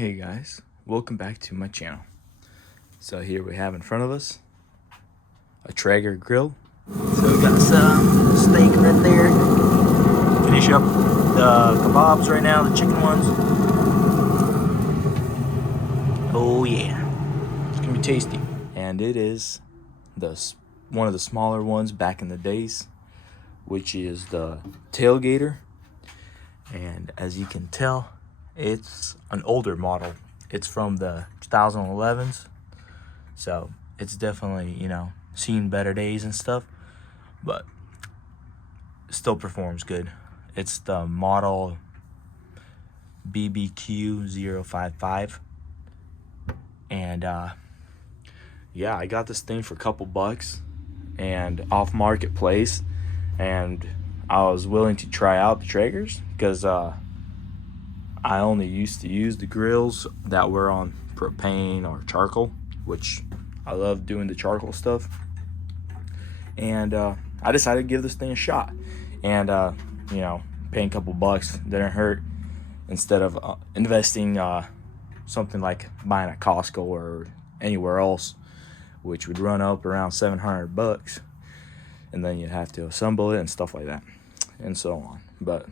Hey guys, welcome back to my channel. So here we have in front of us a Traeger grill. So we got some steak right there. Finish up the kebabs right now, the chicken ones. Oh yeah, it's gonna be tasty. And it is one of the smaller ones back in the days, which is the tailgater. And as you can tell, it's an older model. It's from the 2011s. So it's definitely, seen better days and stuff, but still performs good. It's the model BBQ055. And yeah, I got this thing for a couple bucks and off marketplace, and I was willing to try out the Traegers because I only used to use the grills that were on propane or charcoal, which I love doing the charcoal stuff. And I decided to give this thing a shot. And, paying a couple bucks didn't hurt, instead of investing something like buying at Costco or anywhere else, which would run up around $700. And then you'd have to assemble it and stuff like that and so on. But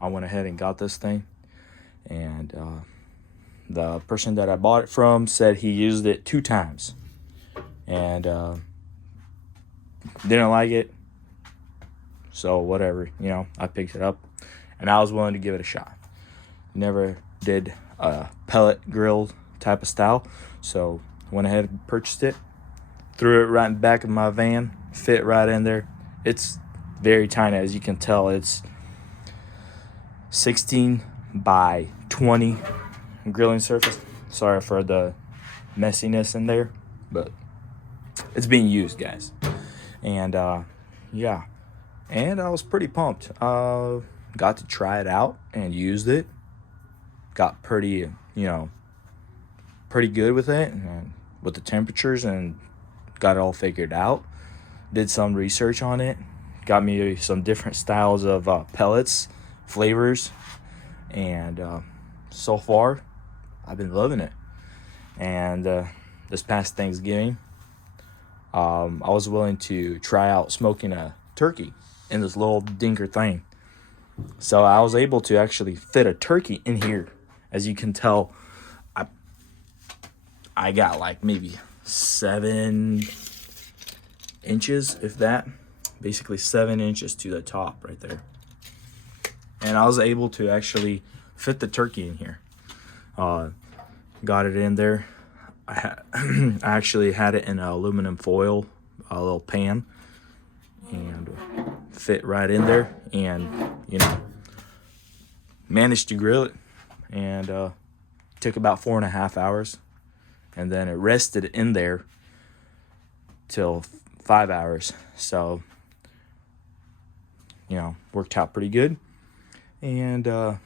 I went ahead and got this thing. And the person that I bought it from said he used it 2 times and didn't like it. So whatever, I picked it up and I was willing to give it a shot. Never did a pellet grill type of style, so went ahead and purchased it, threw it right in the back of my van, fit right in there. It's very tiny, as you can tell. It's 16 by 20 grilling surface. Sorry for the messiness in there, but it's being used, guys. And yeah, and I was pretty pumped. Got to try it out and used it. Got pretty good with it and with the temperatures, and got it all figured out. Did some research on it. Got me some different styles of pellets, flavors, and so far I've been loving it. And this past Thanksgiving, I was willing to try out smoking a turkey in this little dinker thing. So I was able to actually fit a turkey in here. As you can tell, I got like maybe 7 inches, if that. Basically 7 inches to the top right there. And I was able to actually fit the turkey in here. Got it in there. I actually had it in an aluminum foil, a little pan, and fit right in there, and managed to grill it. And took about 4.5 hours, and then it rested in there till 5 hours. So worked out pretty good. And I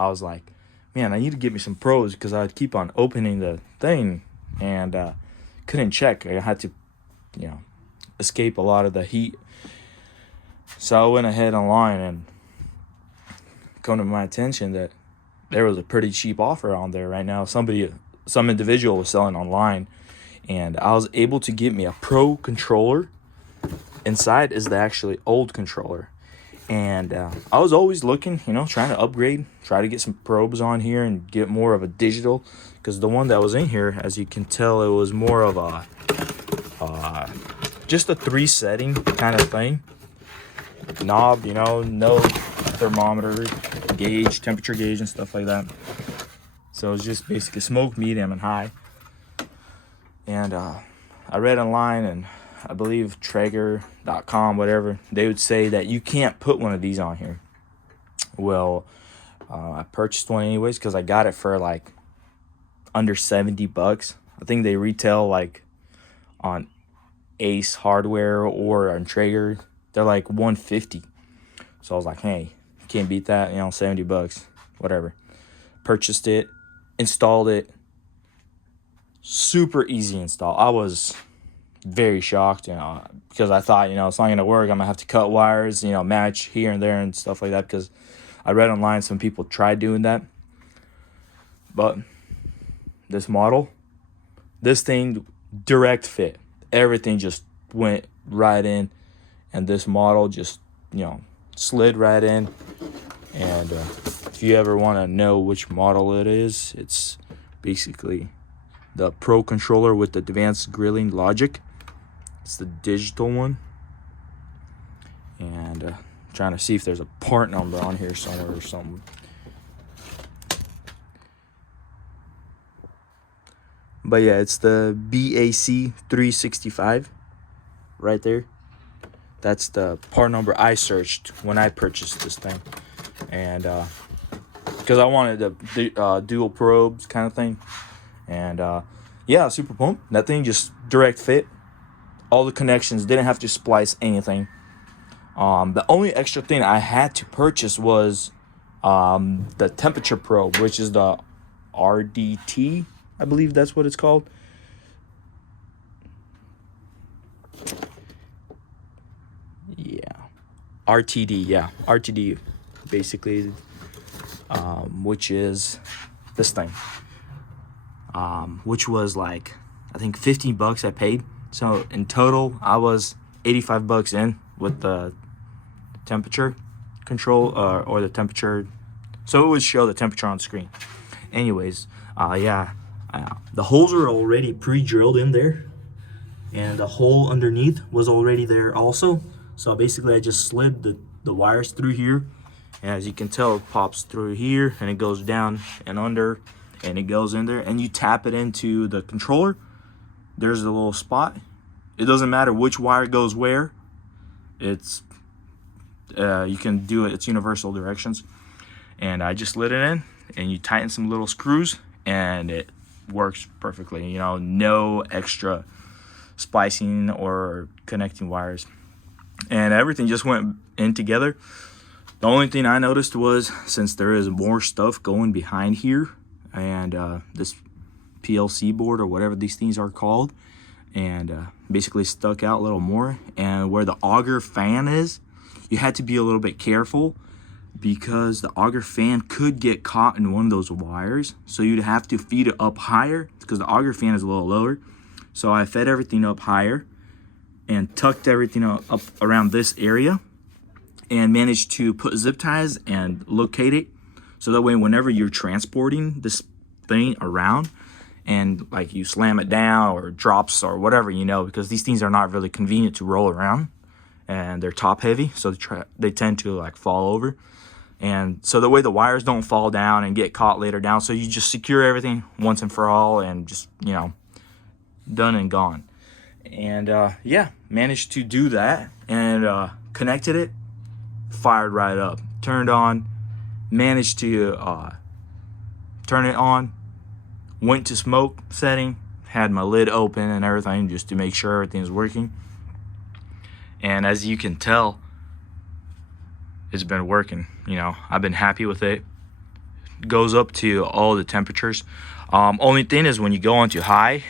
was like, man, I need to get me some pros, because I'd keep on opening the thing and couldn't check. I had to escape a lot of the heat. So I went ahead online, and come to my attention that there was a pretty cheap offer on there right now. Some individual was selling online, and I was able to get me a pro controller. Inside is the actually old controller. And I was always looking, trying to upgrade, try to get some probes on here and get more of a digital, because the one that was in here, as you can tell, it was more of a just a 3 setting kind of thing. Knob, no thermometer gauge, temperature gauge and stuff like that. So it's just basically smoke, medium, and high. And I read online, and I believe Traeger.com, whatever, they would say that you can't put one of these on here. Well, I purchased one anyways, because I got it for like under $70. I think they retail like on Ace Hardware or on Traeger, they're like $150. So I was like, hey, can't beat that, $70, whatever. Purchased it, installed it. Super easy install. I was very shocked, because I thought, it's not going to work. I'm going to have to cut wires, match here and there and stuff like that, because I read online some people tried doing that. But this model, this thing, direct fit. Everything just went right in, and this model just, slid right in. And if you ever want to know which model it is, it's basically the Pro controller with the advanced grilling logic. It's the digital one. And trying to see if there's a part number on here somewhere or something. But yeah, it's the BAC 365 right there. That's the part number I searched when I purchased this thing. And because I wanted the dual probes kind of thing. And yeah, super pumped. That thing just direct fit. All the connections, didn't have to splice anything. The only extra thing I had to purchase was the temperature probe, which is the RDT, I believe that's what it's called. Yeah, RTD, basically, which is this thing, which was like, I think $15 I paid. So in total, I was $85 in with the temperature control or the temperature. So it would show the temperature on screen. Anyways, the holes are already pre-drilled in there, and the hole underneath was already there also. So basically I just slid the wires through here, and as you can tell, it pops through here and it goes down and under and it goes in there, and you tap it into the controller. There's a little spot. It doesn't matter which wire goes where. It's you can do it, it's universal directions. And I just slid it in, and you tighten some little screws and it works perfectly. No extra splicing or connecting wires, and everything just went in together. The only thing I noticed was, since there is more stuff going behind here, and this PLC board or whatever these things are called, and basically stuck out a little more, and where the auger fan is, you had to be a little bit careful, because the auger fan could get caught in one of those wires. So you'd have to feed it up higher, because the auger fan is a little lower. So I fed everything up higher and tucked everything up around this area, and managed to put zip ties and locate it, so that way whenever you're transporting this thing around and like you slam it down or it drops or whatever, because these things are not really convenient to roll around, and they're top heavy, so they tend to like fall over. And so the way the wires don't fall down and get caught later down, so you just secure everything once and for all, and just, done and gone. And yeah, managed to do that, and connected it, fired right up, turned on, managed to turn it on, went to smoke setting, had my lid open and everything just to make sure everything's working. And as you can tell, it's been working. I've been happy with it. Goes up to all the temperatures. Only thing is, when you go onto high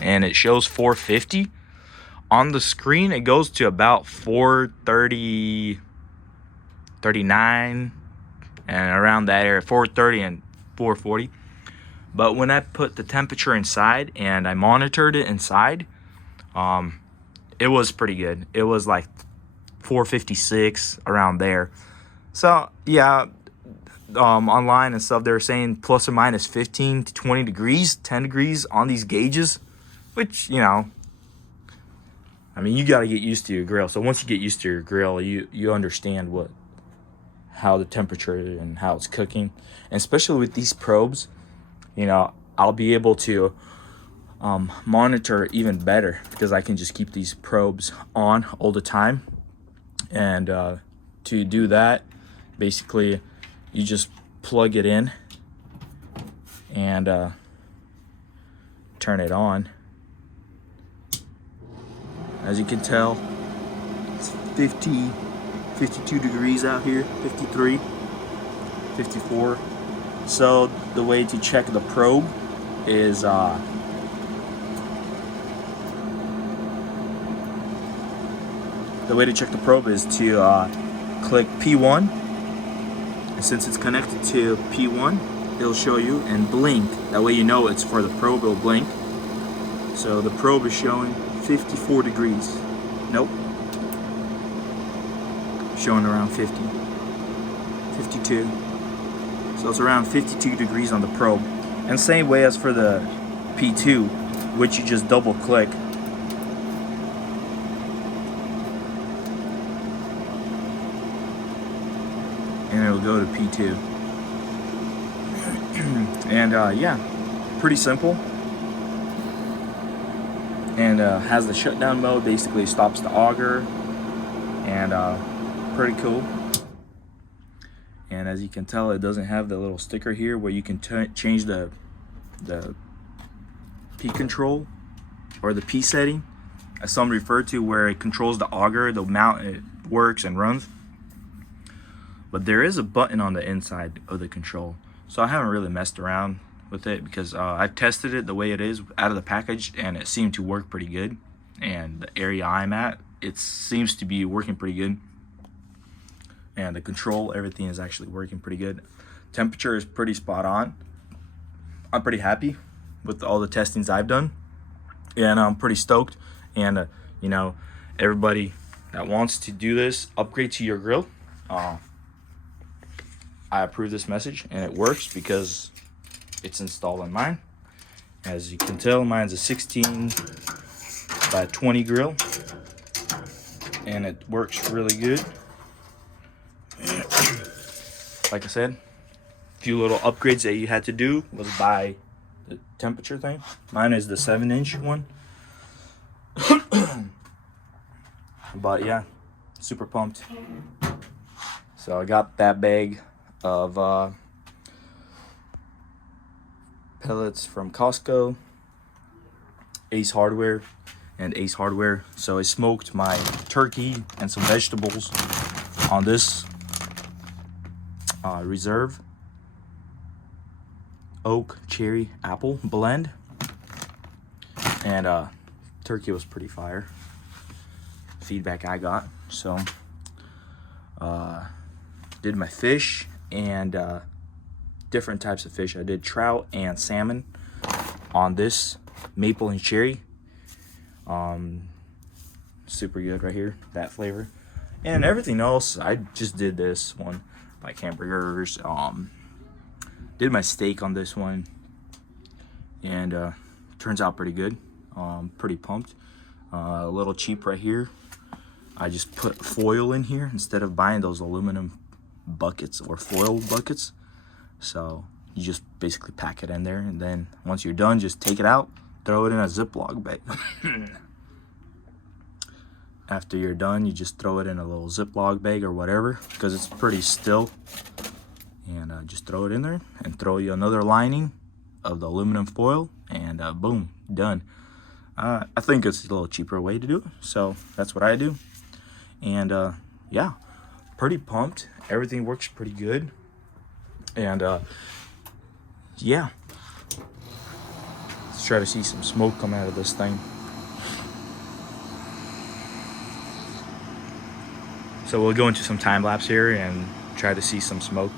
and it shows 450 on the screen, it goes to about 430, 39, and around that area, 430 and 440. But when I put the temperature inside and I monitored it inside, it was pretty good. It was like 456, around there. So yeah, online and stuff, they're saying plus or minus 15 to 20 degrees, 10 degrees on these gauges, which, you got to get used to your grill. So once you get used to your grill, you understand how the temperature and how it's cooking. And especially with these probes, I'll be able to monitor even better, because I can just keep these probes on all the time. And to do that, basically you just plug it in and turn it on. As you can tell, it's 50, 52 degrees out here, 53, 54. So the way to check the probe is to click P1. And since it's connected to P1, it'll show you, and blink. That way you know it's for the probe, it'll blink. So the probe is showing 54 degrees. Nope. Showing around 50. 52. So it's around 52 degrees on the probe. And same way as for the P2, which you just double click. And it'll go to P2. And yeah, pretty simple. And has the shutdown mode, basically stops the auger. And pretty cool. And as you can tell, it doesn't have the little sticker here where you can change the P control or the P setting, as some refer to, where it controls the auger, the amount it works and runs. But there is a button on the inside of the control, so I haven't really messed around with it because I've tested it the way it is out of the package, and it seemed to work pretty good. And the area I'm at, it seems to be working pretty good. And the control, everything is actually working pretty good. Temperature is pretty spot on. I'm pretty happy with all the testings I've done, and I'm pretty stoked. And you know, everybody that wants to do this, upgrade to your grill, I approve this message, and it works because it's installed on mine. As you can tell, mine's a 16 by 20 grill, and it works really good. Like I said, a few little upgrades that you had to do was buy the temperature thing. Mine is the 7-inch one. But yeah, super pumped. So I got that bag of pellets from Costco, Ace Hardware, and Ace Hardware. So I smoked my turkey and some vegetables on this Reserve Oak Cherry Apple blend, and turkey was pretty fire, feedback I got. So did my fish and different types of fish. I did trout and salmon on this maple and cherry. Super good right here, that flavor. And everything else, I just did this one, like hamburgers. Did my steak on this one, and turns out pretty good. Pretty pumped. A little cheap right here. I just put foil in here instead of buying those aluminum buckets or foil buckets. So you just basically pack it in there, and then once you're done, just take it out, throw it in a Ziploc bag. After you're done, you just throw it in a little Ziploc bag or whatever, because it's pretty still. And just throw it in there and throw you another lining of the aluminum foil, and boom, done. I think it's a little cheaper way to do it, so that's what I do. And yeah, pretty pumped. Everything works pretty good. And yeah, let's try to see some smoke come out of this thing. So we'll go into some time lapse here and try to see some smoke.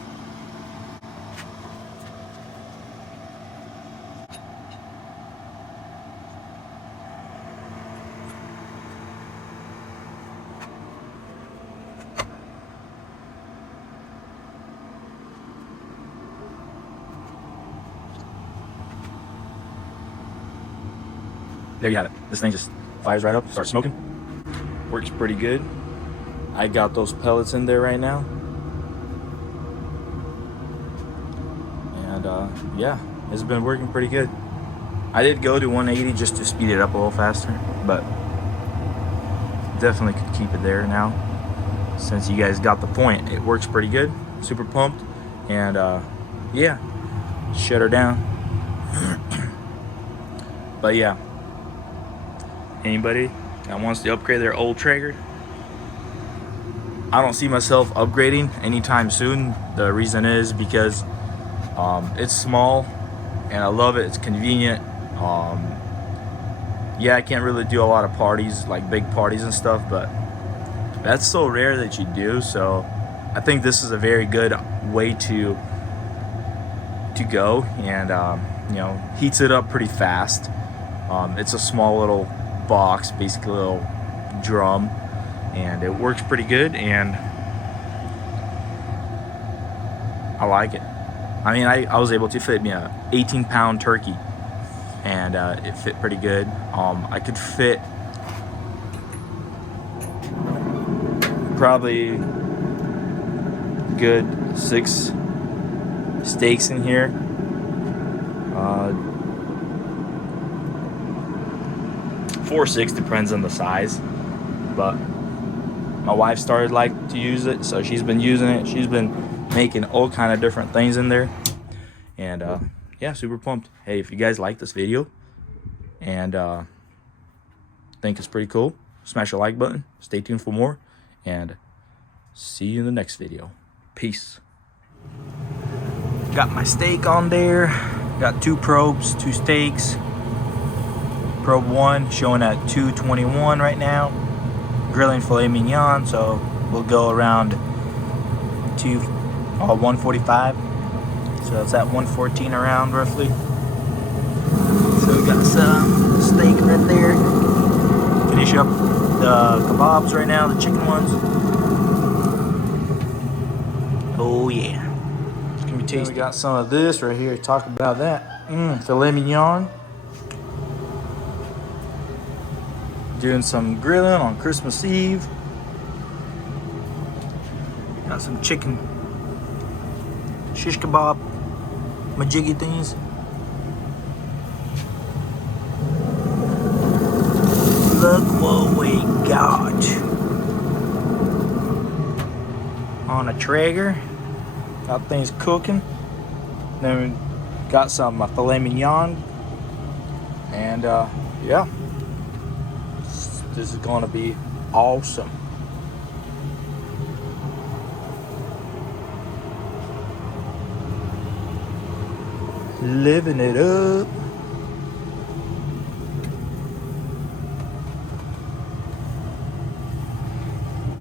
There you have it. This thing just fires right up, starts smoking. Works pretty good. I got those pellets in there right now. And yeah, it's been working pretty good. I did go to 180 just to speed it up a little faster, but definitely could keep it there now. Since you guys got the point, it works pretty good. Super pumped. And yeah, shut her down. But yeah, anybody that wants to upgrade their old Traeger, I don't see myself upgrading anytime soon. The reason is because it's small and I love it. It's convenient. Yeah, I can't really do a lot of parties, like big parties and stuff, but that's so rare that you do. So I think this is a very good way to to go, and you know, heats it up pretty fast. It's a small little box, basically a little drum, and it works pretty good, and I like it. I mean, I was able to fit me a 18-pound turkey, and it fit pretty good. I could fit probably good 6 steaks in here. 4 or 6 depends on the size, but my wife started to use it, so she's been using it. She's been making all kind of different things in there, and yeah, super pumped. Hey, if you guys like this video and think it's pretty cool, smash the like button, stay tuned for more, and see you in the next video. Peace. Got my steak on there. Got 2 probes, 2 steaks. Probe 1 showing at 221 right now. Grilling filet mignon, so we'll go around 145. So it's at 114 around roughly. So we got some steak right there. Finish up the kebabs right now, the chicken ones. Oh yeah. It's gonna be tasty. We got some of this right here. Talk about that. Filet mignon. Doing some grilling on Christmas Eve. Got some chicken shish kebab, majiggy things. Look what we got on a Traeger. Got things cooking. Then we got some filet mignon, and yeah. This is gonna be awesome. Living it up.